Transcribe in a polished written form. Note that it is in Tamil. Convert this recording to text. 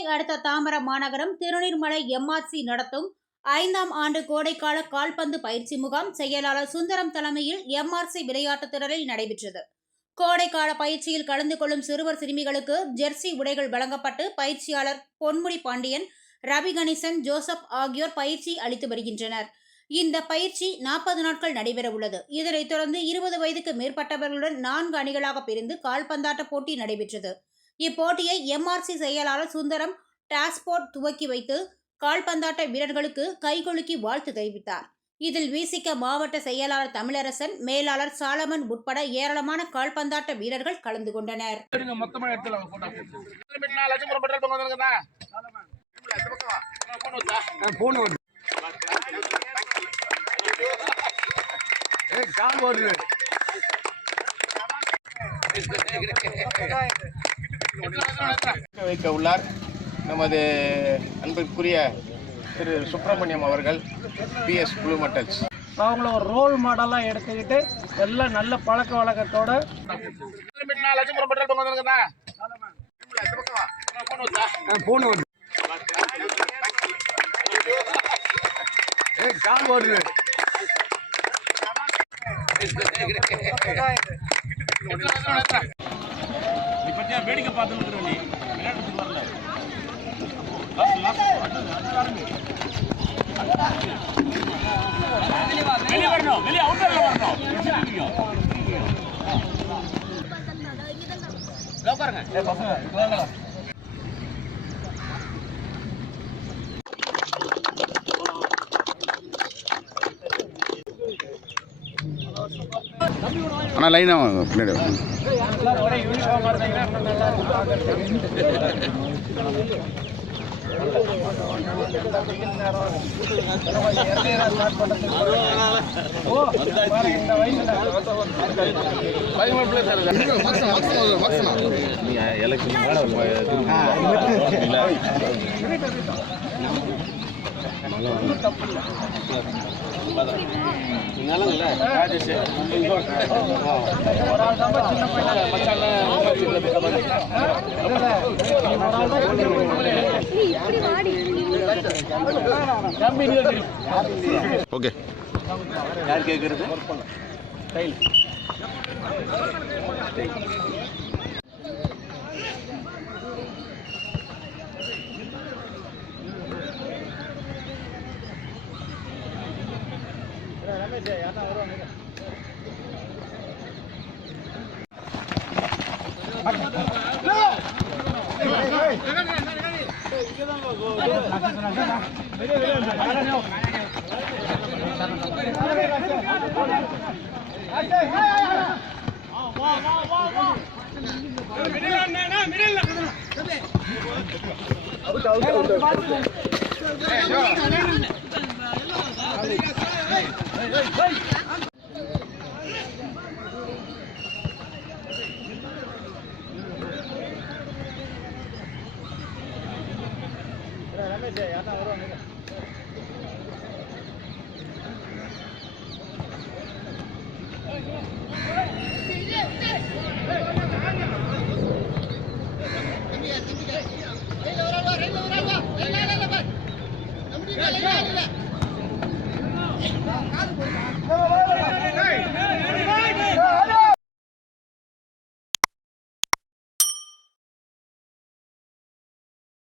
சென்னை அடுத்த தாம்பரம் மாநகரம் திருநீர்மலை எம்ஆர்சி நடத்தும் 5ஆம் ஆண்டு கோடைக்கால கால்பந்து பயிற்சி முகாம் செயலாளர் சுந்தரம் தலைமையில் எம்ஆர்சி விளையாட்டுத் திடலில் நடைபெற்றது. கோடைக்கால பயிற்சியில் கலந்து கொள்ளும் சிறுவர் சிறுமிகளுக்கு ஜெர்சி உடைகள் வழங்கப்பட்டு பயிற்சியாளர் பொன்முடி பாண்டியன், ரவி கணேசன், ஜோசப் ஆகியோர் பயிற்சி அளித்து வருகின்றனர். இந்த பயிற்சி 40 நாட்கள் நடைபெற உள்ளது. இதனைத் தொடர்ந்து 20 வயதுக்கு மேற்பட்டவர்களுடன் 4 அணிகளாக பிரிந்து கால்பந்தாட்ட போட்டி நடைபெற்றது. இப்போட்டியை எம்ஆர்சி செயலாளர் சுந்தரம் டாஸ்போர்ட் துவக்கி வைத்து கால்பந்தாட்ட வீரர்களுக்கு கைகுலுக்கி வாழ்த்து தெரிவித்தார். இதில் விசிக மாவட்ட செயலாளர் தமிழரசன், மேலாளர் சாலமன் உட்பட ஏராளமான கால்பந்தாட்ட வீரர்கள் கலந்து கொண்டனர். வைக்க உள்ளார் நமது அன்பிற்குரிய திரு சுப்பிரமணியம் அவர்கள், PS ப்ளூ மெட்டல்ஸ். அவங்கள ஒரு ரோல் மாடலாக எடுத்துக்கிட்டு எல்லாம் நல்ல பழக்க வழக்கத்தோட வேடிக்கை பார்த்து வரல. வெளியே வரணும், வெளியே அவுட்டர்ல வரணும். பாருங்க அண்ணா லைனா பின்னாடி ஓகே. யார் கேட்கறது? மிடில்